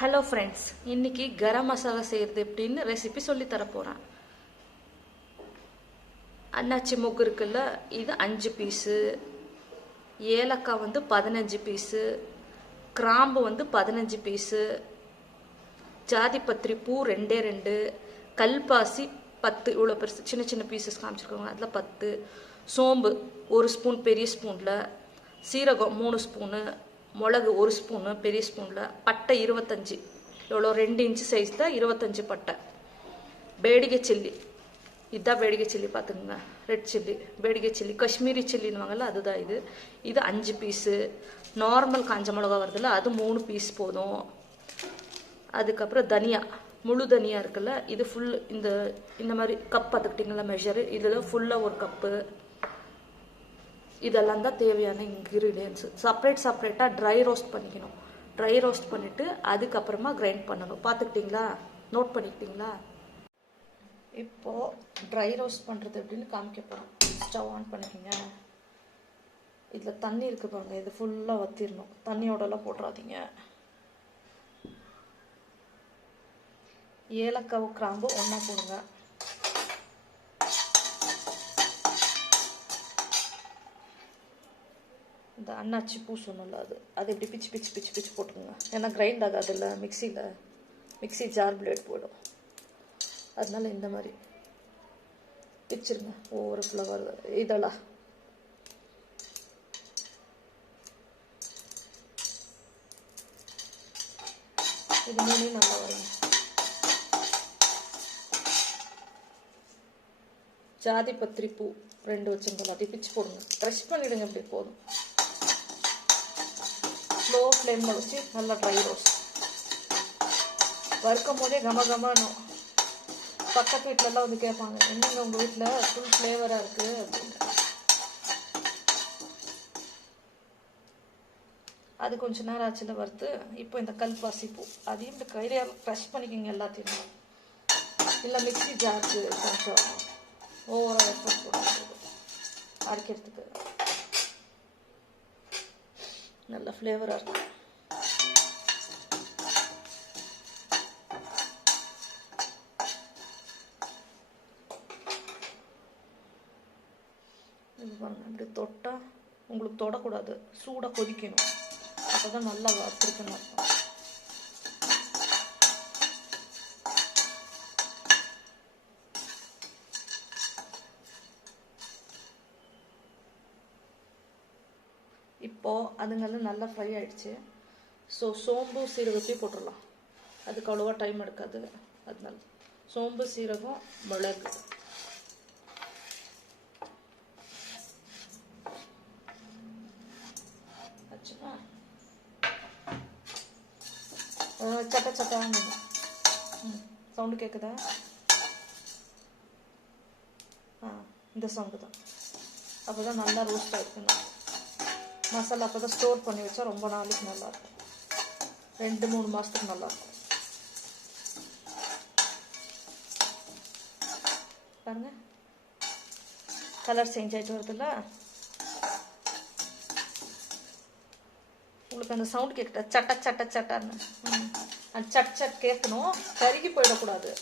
Hello friends, இன்னைக்கு கரம் மசாலா செய்கிறது எப்படின்னு ரெசிபி சொல்லி தரப்போகிறேன். அன்னாச்சி மொக்கு இருக்குல்ல, இது 5 பீஸு, ஏலக்காய் 15 பீஸு, கிராம்பு 15 பீஸு, ஜாதிபத்திரி பூ 2 கல்பாசி 10, இவ்வளோ பெருசு சின்ன சின்ன பீசஸ் காமிச்சிருக்கோங்க, அதில் 10, சோம்பு 1 ஸ்பூன் பெரிய ஸ்பூனில், சீரகம் 3 ஸ்பூனு, மிளகு 1 ஸ்பூனு பெரிய ஸ்பூனில், பட்டை 25, எவ்வளோ 2 இன்ச்சு சைஸில் 25 பட்டை, பேடிகை சில்லி, இதுதான் பேடிகை சில்லி பார்த்துக்குங்க, ரெட் சில்லி, பேடிகை சில்லி, காஷ்மீரி சில்லின்னுவாங்கல்ல அதுதான் இது 5 பீஸு, நார்மல் காஞ்ச மிளகா வருதுல்ல அது 3 பீஸ் போதும். அதுக்கப்புறம் தனியா, முழு தனியா இருக்குல்ல, இது ஃபுல் இந்த மாதிரி கப் பார்த்துக்கிட்டிங்களா மெஷரு, இதில் ஃபுல்லாக 1 கப்பு. இதெல்லாம் தான் தேவையான இன்க்ரீடியன்ஸு. செப்பரேட்டாக ட்ரை ரோஸ்ட் பண்ணிக்கணும். ட்ரை ரோஸ்ட் பண்ணிவிட்டு அதுக்கப்புறமா கிரைண்ட் பண்ணணும். பார்த்துக்கிட்டிங்களா, நோட் பண்ணிக்கிட்டிங்களா? இப்போது ட்ரை ரோஸ்ட் பண்ணுறது எப்படின்னு காமிக்க போகிறோம். ஸ்டவ் ஆன் பண்ணிக்கோங்க. இதில் தண்ணி இருக்குது பாருங்க, இது ஃபுல்லாக வற்றிடணும், தண்ணியோடலாம் போட்டுறாதீங்க. ஏலக்காய் கிராம்பு ஒன்றா போடுங்க. இந்த அன்னாச்சி பூ சொன்னல அது இப்படி பிச்சு போட்டுருங்க. ஏன்னா கிரைண்ட் ஆகாது இல்லை, மிக்சி ஜார் பிளேட் போயிடும். அதனால இந்த மாதிரி பிச்சிருங்க. ஒவ்வொரு ஃப்ளவர் இதெல்லாம் இது 3 நல்லா வருங்க. ஜாதிபத்திரி பூ 2 வச்சுருந்தோம், அதை பிச்சு போடுங்க. க்ரஷ் பண்ணிவிடுங்க, இப்படி போதும். ஸ்லோ ஃப்ளேமில் வச்சு நல்லா ட்ரை ரோஸ்ட். வறுக்கும் போதே கமகமனும். பக்கத்து வீட்டிலலாம் கேட்பாங்க, என்னங்க உங்கள் வீட்டில் ஃபுல் ஃப்ளேவராக இருக்குது அப்படின்னு. அது கொஞ்சம் நேரம் ஆச்சுல வறுத்து. இப்போ இந்த கல்பாசி பூ அதையும் இந்த கையில் க்ரஷ் பண்ணிக்கோங்க எல்லாத்தையும். இல்லை மிக்சி ஜாருக்கு கொஞ்சம் ஓவராக எஃபர்ட் போட்டு அரைக்கிறதுக்கு நல்ல ஃப்ளேவராக இருக்கும். இது பாருங்க, இப்படி தொட்டால் உங்களுக்கு தொடக்கூடாது, சூடாக கொதிக்கணும், அப்போ தான் நல்லா வறுத்துருக்குன்னு அர்த்தம். இப்போது அதுங்கெல்லாம் நல்லா ஃப்ரை ஆகிடுச்சு. ஸோ சோம்பு சீரகத்தையும் போட்டுடலாம். அதுக்கு அவ்வளோவா டைம் எடுக்காது. அதனால சோம்பு சீரகம் மிளகு ஆச்சுன்னா சட்டா சவுண்டு கேட்குதா? இந்த சவுண்டு தான். அப்போ தான் நல்லா ரோஸ்ட் ஆகிருக்கணும். மசாலா அப்போ தான் ஸ்டோர் பண்ணி வச்சா ரொம்ப நாளைக்கு நல்லாயிருக்கும், 2-3 மாதத்துக்கு நல்லாயிருக்கும். பாருங்க, கலர் சேஞ்ச் ஆகிட்டு வருதுல்ல. உங்களுக்கு அந்த சவுண்ட் கேட்குதா? சட்டான்னு அந்த சட் கேட்கணும். கருகி போயிடக்கூடாது.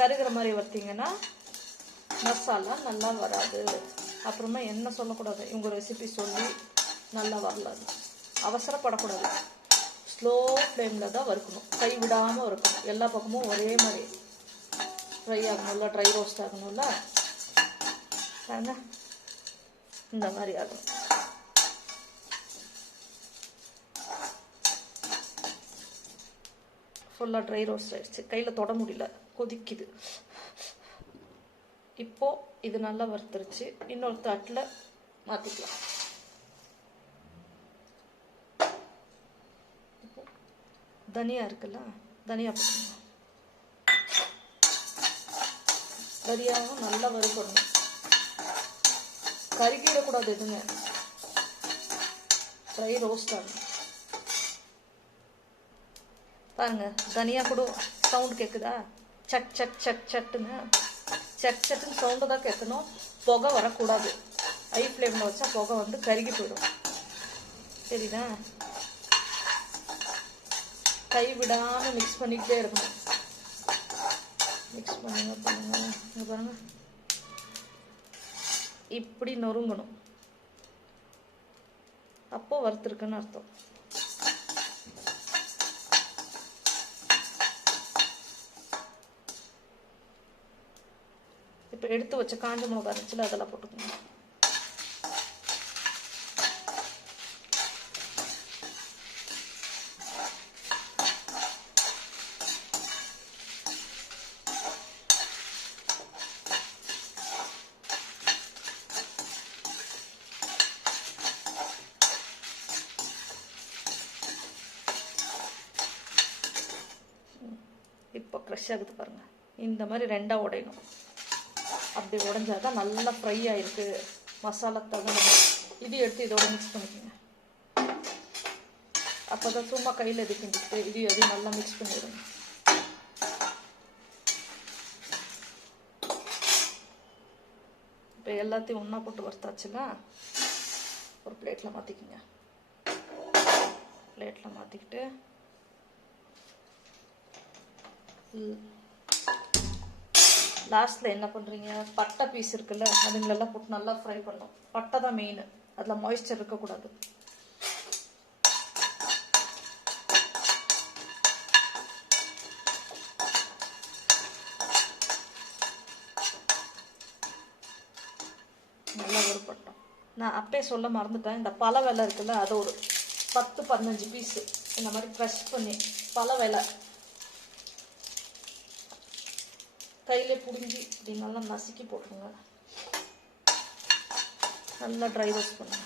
கருகிற மாதிரி வர்த்திங்கன்னா மசாலா நல்லா வராது. அப்புறமா என்ன சொல்லக்கூடாது, இவங்க ரெசிபி சொல்லி நல்லா வரலாது. அவசரப்படக்கூடாது. ஸ்லோ ஃப்ளேமில் தான் வறுக்கணும், கை விடாமல் வறுக்கணும். எல்லா பக்கமும் ஒரே மாதிரி ஃப்ரை ஆகணும்ல, ட்ரை ரோஸ்ட் ஆகணும்ல. பாருங்க, இந்த மாதிரி ஆகணும். ஃபுல்லாக ட்ரை ரோஸ்ட் ஆகிடுச்சு, கையில் தொட முடியல, கொதிக்குது. இப்போது இது நல்லா வறுத்துருச்சு. இன்னொரு தட்டில் மாற்றிக்கலாம். தனியா இருக்குல்ல, தனியா போட்டுக்கணும். தனியாவும் நல்லா வறுக்கணும், கருகிடக்கூடாது எதுங்க, ட்ரை ரோஸ்ட் ஆகணும். பாருங்க, தனியா கூட சவுண்ட் கேட்குதா? சட்டுன்னு சட்டுன்னு சவுண்டு தான் கேட்கணும். புகை வரக்கூடாது. ஹை ஃப்ளேமில் வச்சா புகை கருகி போயிடும். சரிதா? கை விடாமல் மிக்ஸ் பண்ணிக்கிட்டே இருக்கணும். மிக்ஸ் பண்ணுங்க இங்கே பாருங்கள், இப்படி நொறுங்கணும். அப்போ வறுத்துருக்குன்னு அர்த்தம். இப்போ எடுத்து வச்ச காஞ்ச மிளகா இருந்துச்சுல அதெல்லாம் போட்டுக்கணும். இப்போ க்ரஷ் ஆகுது பாருங்கள், இந்த மாதிரி ரெண்டாக உடையணும். அப்படி உடைஞ்சாதான் நல்லா ஃப்ரை ஆகிருக்கு, மசாலா தகுந்த. இது எடுத்து இதோட மிக்ஸ் பண்ணிக்கோங்க. அப்போ தான் சும்மா கையில் இது கிண்டிட்டு இதையும் நல்லா மிக்ஸ் பண்ணிடுங்க. இப்போ எல்லாத்தையும் ஒன்றா போட்டு வறுத்தாச்சுன்னா ஒரு பிளேட்டில் மாற்றிக்கோங்க. பிளேட்டில் மாற்றிக்கிட்டு லாஸ்ட்டில் என்ன பண்ணுறீங்க, பட்டை பீஸ் இருக்குல்ல அதுங்களெல்லாம் போட்டு நல்லா ஃப்ரை பண்ணணும். பட்டை தான் மெயின், அதில் மாய்ஸ்சர் இருக்கக்கூடாது. நல்லா ஒரு பட்டம். நான் அப்பயே சொல்ல மறந்துட்டேன், இந்த பலை வெலை இருக்குல்ல அதை ஒரு 10-15 பீஸு இந்த மாதிரி க்ரஷ் பண்ணி பலை வெலை கையிலே பிடுங்கி இப்படி நல்லா நசுக்கி போட்டுருங்க. நல்லா ட்ரை ரோஸ்ட் பண்ணுங்க.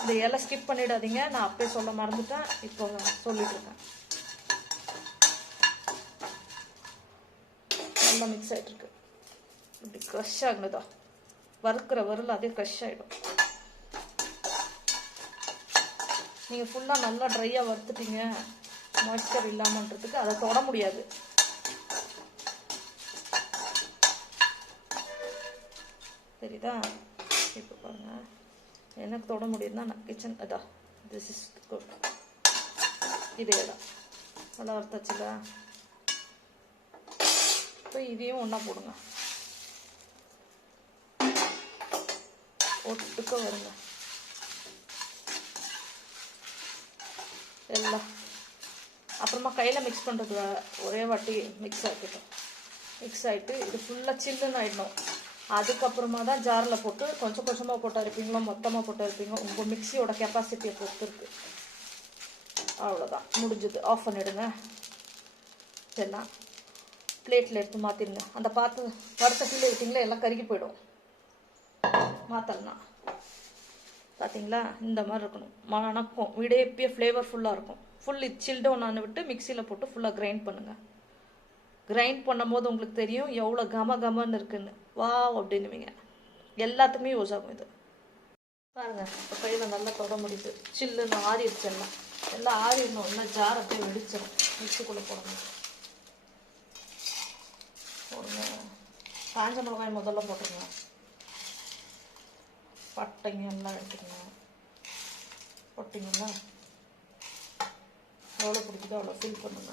இந்த இலை ஸ்கிப் பண்ணிடாதீங்க, நான் அப்பயே சொல்ல மறந்துட்டேன், இப்போ சொல்லிட்டு இருக்கேன். நல்லா மிக்ஸ் ஆகிட்டு இருக்கு. இப்படி க்ரஷ் ஆகுனதா வறுக்கிற வறுல அதே க்ரஷ் ஆகிடும். நீங்கள் ஃபுல்லாக நல்லா ட்ரையாக வறுத்துட்டீங்க, மாய்ஸ்சர் இல்லாமன்றதுக்கு அதை தொட முடியாது. சரிதா? இப்போ பாருங்கள், எனக்கு தொட முடியுதுன்னா நான் கிச்சன் அதான் திஸ் இஸ் குட். இதே தான் நல்லா வறுத்தாச்சுல. இப்போ இதையும் ஒன்றா போடுங்க, ஒட்டுக்க வருங்க எல்லாம். அப்புறமா கையில் மிக்ஸ் பண்ணுறது ஒரே வாட்டி மிக்ஸ் ஆகிட்டோம். மிக்ஸ் ஆகிட்டு இது ஃபுல்லாக சில்லுன்னு ஆகிடணும். அதுக்கப்புறமா தான் ஜாரில் போட்டு கொஞ்சம் கொஞ்சமாக போட்டு அரைப்பீங்களோ மொத்தமாக போட்டு அரைப்பீங்களோ உங்கள் மிக்சியோட கெப்பாசிட்டியை பொறுத்து இருக்குது. அவ்வளோதான், முடிஞ்சது. ஆஃப் பண்ணிவிடுங்க. இதெல்லாம் பிளேட்டில் எடுத்து மாற்றிடுங்க. அந்த வறுத்த கீழே விட்டிங்களா எல்லாம் கருகி போயிடும். மாற்றலாம். பார்த்தீங்களா, இந்த மாதிரி இருக்கணும். மணக்கும் வீடே எப்பயே ஃப்ளேவர்ஃபுல்லாக இருக்கும். ஃபுல் சில்டவுன் ஆன விட்டு மிக்சியில் போட்டு ஃபுல்லாக கிரைண்ட் பண்ணுங்கள். கிரைண்ட் பண்ணும்போது உங்களுக்கு தெரியும் எவ்வளோ கமன்னு இருக்குன்னு. வா அப்படின்னுவீங்க. எல்லாத்துக்குமே யூஸ் ஆகும் இது. பாருங்கள், இப்போ கையில் நல்லா தொட முடியுது. சில்லுன்னு ஆறிடுச்சு. எல்லாம் ஆறிடணும். எல்லாம் ஜார் அப்படியே வெடிச்சிடும். மிக்சிக்குள்ளே போடணும். காஞ்ச மிளகாய் முதல்ல போட்டுருங்க. பட்டைங்க எல்லாம் எடுத்துக்கணும். போட்டிங்கன்னா எவ்வளோ பிடிக்குதோ அவ்வளோ ஃபில் பண்ணுங்க.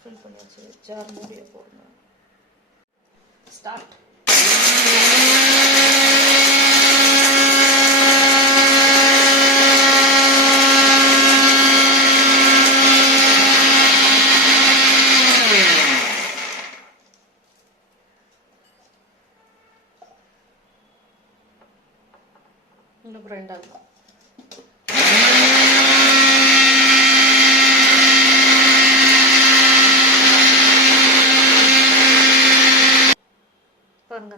ஃபில் பண்ணி வச்சு ஜார் மூடியை போடுங்க. ஸ்டார்ட். இன்னும் ரெண்டாக இருக்கும். பாருங்க,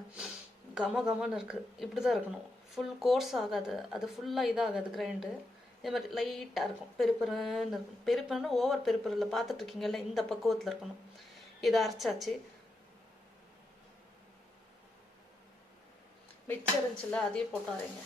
கமன்னு இருக்குது. இப்படி தான் இருக்கணும். ஃபுல் கோர்ஸ் ஆகாது, அது ஃபுல்லாக இதாகாது கிரைண்டு. இதே மாதிரி லைட்டாக இருக்கும். பெருப்பருன்னு இருக்கும். பெருப்பருன்னு ஓவர் பெருப்பரில் பார்த்துட்ருக்கீங்கல்ல, இந்த பக்குவத்தில் இருக்கணும். இதை அரைச்சாச்சு. மிச்சம் இருந்துச்சுல அதையும் போட்டாருங்க.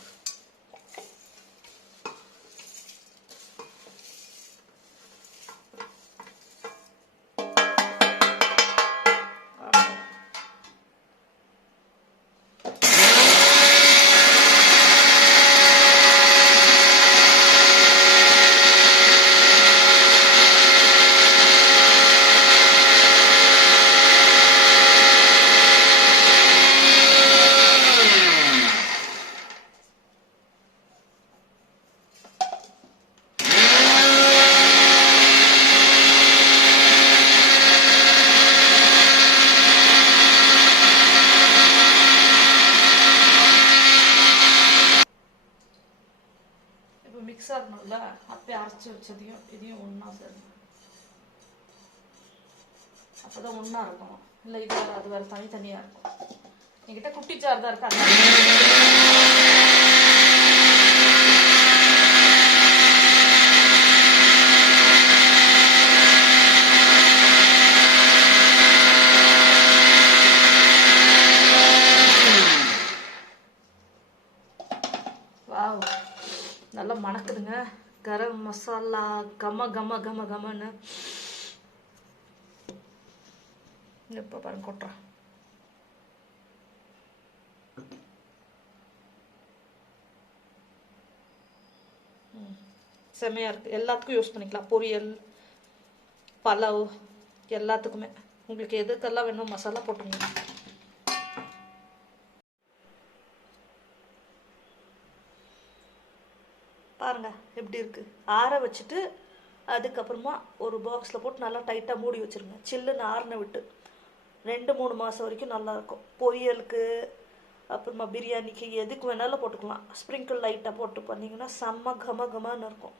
சேரணும்ல, அப்பயே அரைச்சி வச்சதையும் இதையும் ஒன்றா சேரணும். அப்போ தான் ஒன்றா இருக்கும். இல்லை இது வேறு அது வேறு தனித்தனியாக இருக்கும். என்கிட்ட குட்டி ஜார் தான் இருக்கு. வாவ், நல்லா மணக்குதுங்க. கரம் மசாலா கம கம கம கமன்னு. இப்போ பாருங்க கொட்டுறேன். செம்மையாக இருக்குது. எல்லாத்துக்கும் யூஸ் பண்ணிக்கலாம். பொரியல், பலாவ் எல்லாத்துக்குமே. உங்களுக்கு எதுக்கெல்லாம் வேணும் மசாலா போட்டுருங்க. பாருங்கள் எப்படி இருக்குது. ஆற வச்சுட்டு அதுக்கப்புறமா ஒரு பாக்ஸில் போட்டு நல்லா டைட்டாக மூடி வச்சுருங்க. சில்லுன்னு ஆறின விட்டு 2-3 மாதம் வரைக்கும் நல்லாயிருக்கும். பொரியலுக்கு அப்புறமா பிரியாணிக்கு எதுக்கு வேணாலும் போட்டுக்கலாம். ஸ்ப்ரிங்கிள் லைட்டாக போட்டு பண்ணிங்கன்னா செம்ம கம கமன்னு இருக்கும்.